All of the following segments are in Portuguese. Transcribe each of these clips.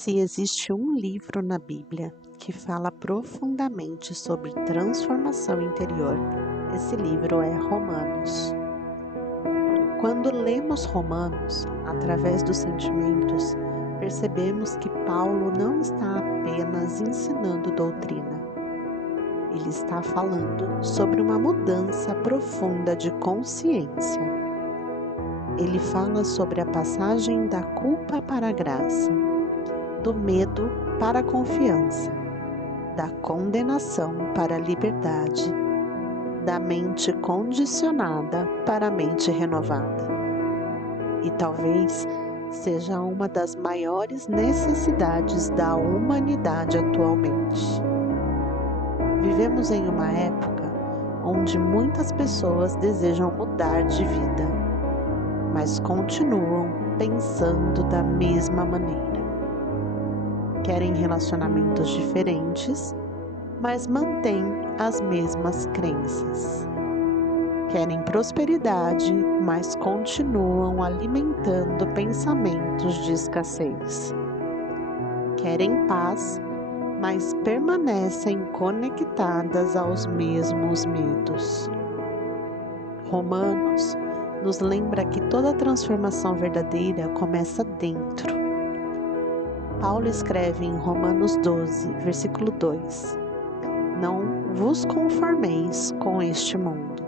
Se existe um livro na Bíblia que fala profundamente sobre transformação interior, esse livro é Romanos. Quando lemos Romanos, através dos sentimentos, percebemos que Paulo não está apenas ensinando doutrina. Ele está falando sobre uma mudança profunda de consciência. Ele fala sobre a passagem da culpa para a graça, do medo para a confiança, da condenação para a liberdade, da mente condicionada para a mente renovada. E talvez seja uma das maiores necessidades da humanidade atualmente. Vivemos em uma época onde muitas pessoas desejam mudar de vida, mas continuam pensando da mesma maneira. Querem relacionamentos diferentes, mas mantêm as mesmas crenças. Querem prosperidade, mas continuam alimentando pensamentos de escassez. Querem paz, mas permanecem conectadas aos mesmos medos. Romanos nos lembra que toda transformação verdadeira começa dentro. Paulo escreve em Romanos 12, versículo 2: Não vos conformeis com este mundo,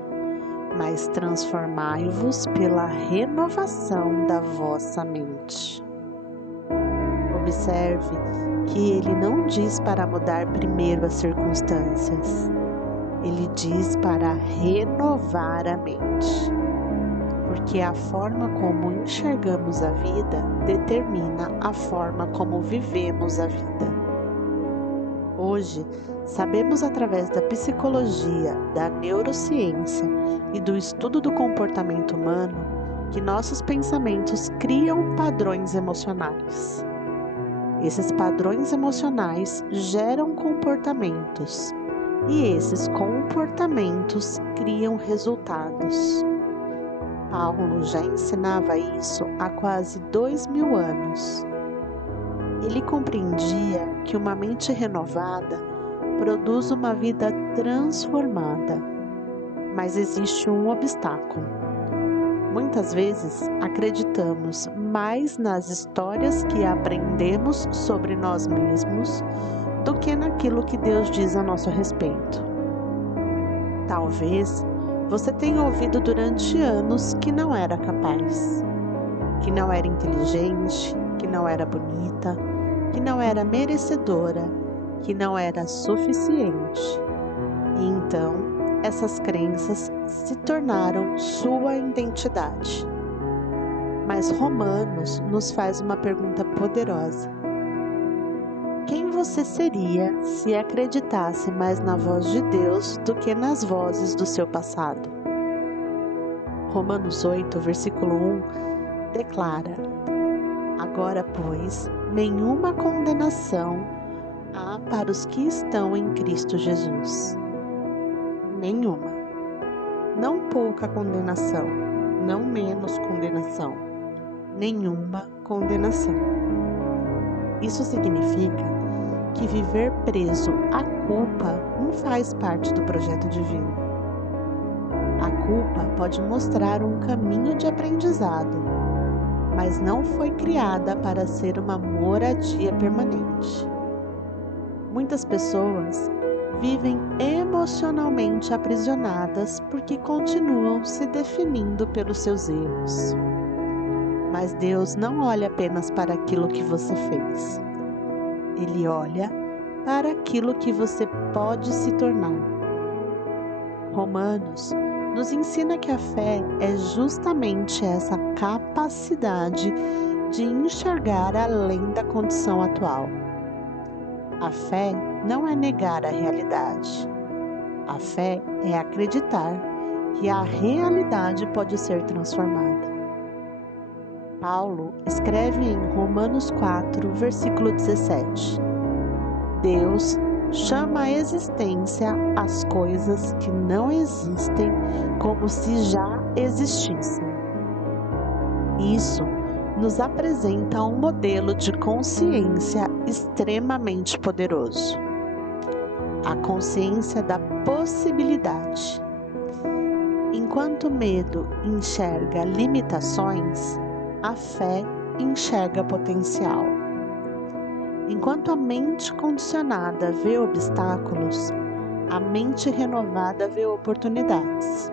mas transformai-vos pela renovação da vossa mente. Observe que ele não diz para mudar primeiro as circunstâncias, ele diz para renovar a mente. Porque a forma como enxergamos a vida determina a forma como vivemos a vida. Hoje, sabemos através da psicologia, da neurociência e do estudo do comportamento humano que nossos pensamentos criam padrões emocionais. Esses padrões emocionais geram comportamentos e esses comportamentos criam resultados. Paulo já ensinava isso há quase 2000 anos. Ele compreendia que uma mente renovada produz uma vida transformada, mas existe um obstáculo. Muitas vezes acreditamos mais nas histórias que aprendemos sobre nós mesmos do que naquilo que Deus diz a nosso respeito. Talvez você tenha ouvido durante anos que não era capaz, que não era inteligente, que não era bonita, que não era merecedora, que não era suficiente. E então, essas crenças se tornaram sua identidade. Mas Romanos nos faz uma pergunta poderosa. Quem você seria se acreditasse mais na voz de Deus do que nas vozes do seu passado? Romanos 8, versículo 1, declara: Agora, pois, nenhuma condenação há para os que estão em Cristo Jesus. Nenhuma. Não pouca condenação, não menos condenação. Nenhuma condenação. Isso significa que viver preso à culpa não faz parte do projeto divino. A culpa pode mostrar um caminho de aprendizado, mas não foi criada para ser uma moradia permanente. Muitas pessoas vivem emocionalmente aprisionadas porque continuam se definindo pelos seus erros. Mas Deus não olha apenas para aquilo que você fez. Ele olha para aquilo que você pode se tornar. Romanos nos ensina que a fé é justamente essa capacidade de enxergar além da condição atual. A fé não é negar a realidade. A fé é acreditar que a realidade pode ser transformada. Paulo escreve em Romanos 4, versículo 17: Deus chama à existência as coisas que não existem como se já existissem. Isso nos apresenta um modelo de consciência extremamente poderoso. A consciência da possibilidade. Enquanto o medo enxerga limitações, a fé enxerga potencial. Enquanto a mente condicionada vê obstáculos, a mente renovada vê oportunidades.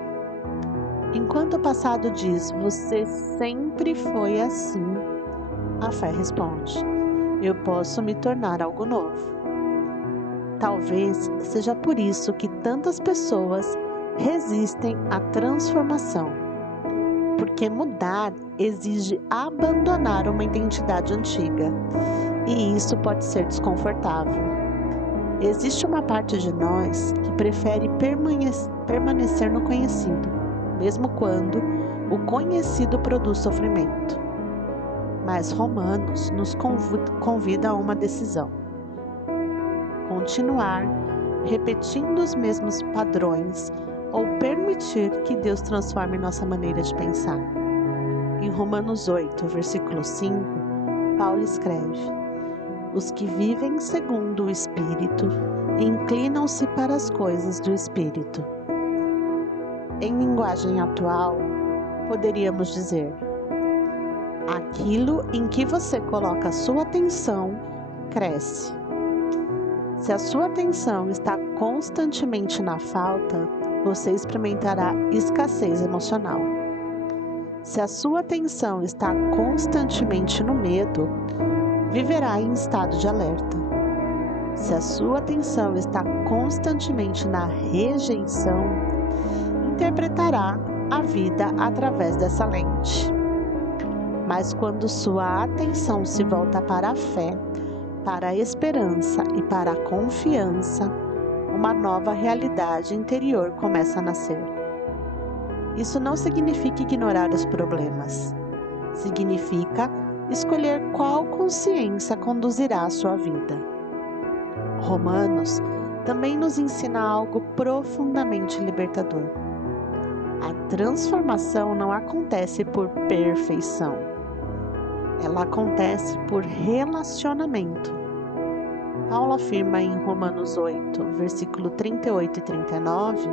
Enquanto o passado diz, você sempre foi assim, a fé responde, eu posso me tornar algo novo. Talvez seja por isso que tantas pessoas resistem à transformação, porque mudar exige abandonar uma identidade antiga, e isso pode ser desconfortável. Existe uma parte de nós que prefere permanecer no conhecido, mesmo quando o conhecido produz sofrimento. Mas Romanos nos convida a uma decisão. Continuar repetindo os mesmos padrões ou permitir que Deus transforme nossa maneira de pensar. Em Romanos 8, versículo 5, Paulo escreve: os que vivem segundo o Espírito inclinam-se para as coisas do Espírito. Em linguagem atual, poderíamos dizer: aquilo em que você coloca a sua atenção cresce. Se a sua atenção está constantemente na falta, você experimentará escassez emocional. Se a sua atenção está constantemente no medo, viverá em estado de alerta. Se a sua atenção está constantemente na rejeição, interpretará a vida através dessa lente. Mas quando sua atenção se volta para a fé, para a esperança e para a confiança, uma nova realidade interior começa a nascer. Isso não significa ignorar os problemas. Significa escolher qual consciência conduzirá a sua vida. Romanos também nos ensina algo profundamente libertador. A transformação não acontece por perfeição. Ela acontece por relacionamento. Paulo afirma em Romanos 8, versículo 38 e 39,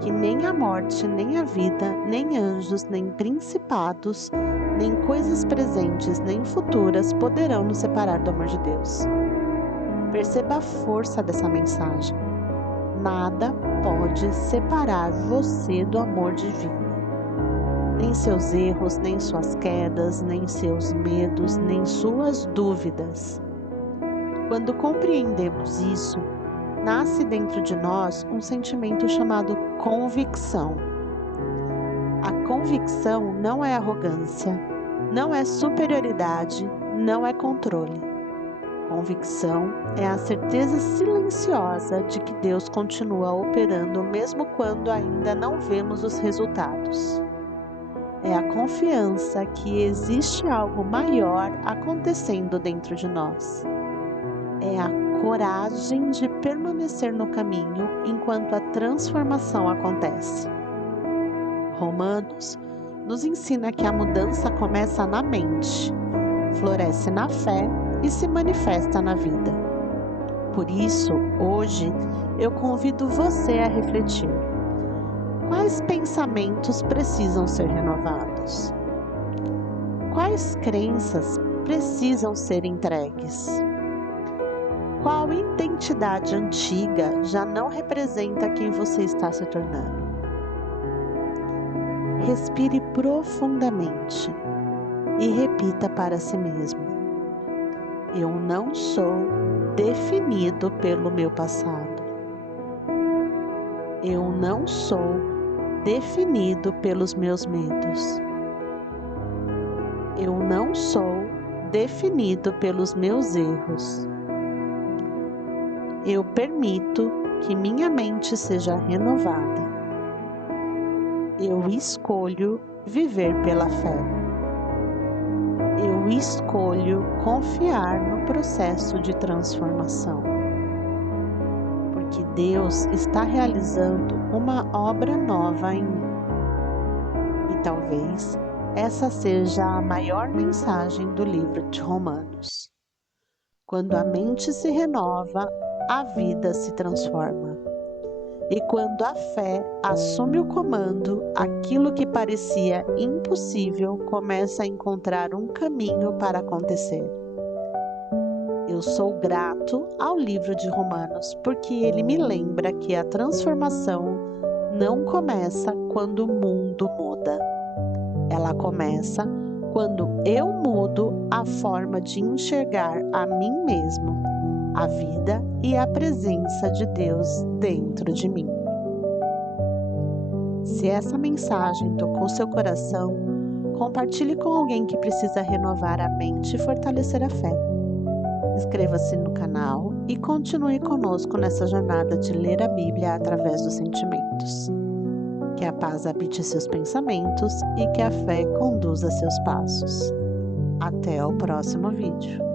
que nem a morte, nem a vida, nem anjos, nem principados, nem coisas presentes, nem futuras poderão nos separar do amor de Deus. Perceba a força dessa mensagem. Nada pode separar você do amor divino. Nem seus erros, nem suas quedas, nem seus medos, nem suas dúvidas. Quando compreendemos isso, nasce dentro de nós um sentimento chamado convicção. A convicção não é arrogância, não é superioridade, não é controle. Convicção é a certeza silenciosa de que Deus continua operando mesmo quando ainda não vemos os resultados. É a confiança que existe algo maior acontecendo dentro de nós. É a coragem de permanecer no caminho enquanto a transformação acontece. Romanos nos ensina que a mudança começa na mente, floresce na fé e se manifesta na vida. Por isso, hoje, eu convido você a refletir. Quais pensamentos precisam ser renovados? Quais crenças precisam ser entregues? Qual identidade antiga já não representa quem você está se tornando? Respire profundamente e repita para si mesmo: eu não sou definido pelo meu passado. Eu não sou definido pelos meus medos. Eu não sou definido pelos meus erros. Eu permito que minha mente seja renovada. Eu escolho viver pela fé. Eu escolho confiar no processo de transformação. Porque Deus está realizando uma obra nova em mim. E talvez essa seja a maior mensagem do livro de Romanos. Quando a mente se renova, a vida se transforma. E quando a fé assume o comando, aquilo que parecia impossível começa a encontrar um caminho para acontecer. Eu sou grato ao livro de Romanos, porque ele me lembra que a transformação não começa quando o mundo muda. Ela começa quando eu mudo a forma de enxergar a mim mesmo, a vida e a presença de Deus dentro de mim. Se essa mensagem tocou seu coração, compartilhe com alguém que precisa renovar a mente e fortalecer a fé. Inscreva-se no canal e continue conosco nessa jornada de ler a Bíblia através dos sentimentos. Que a paz habite seus pensamentos e que a fé conduza seus passos. Até o próximo vídeo.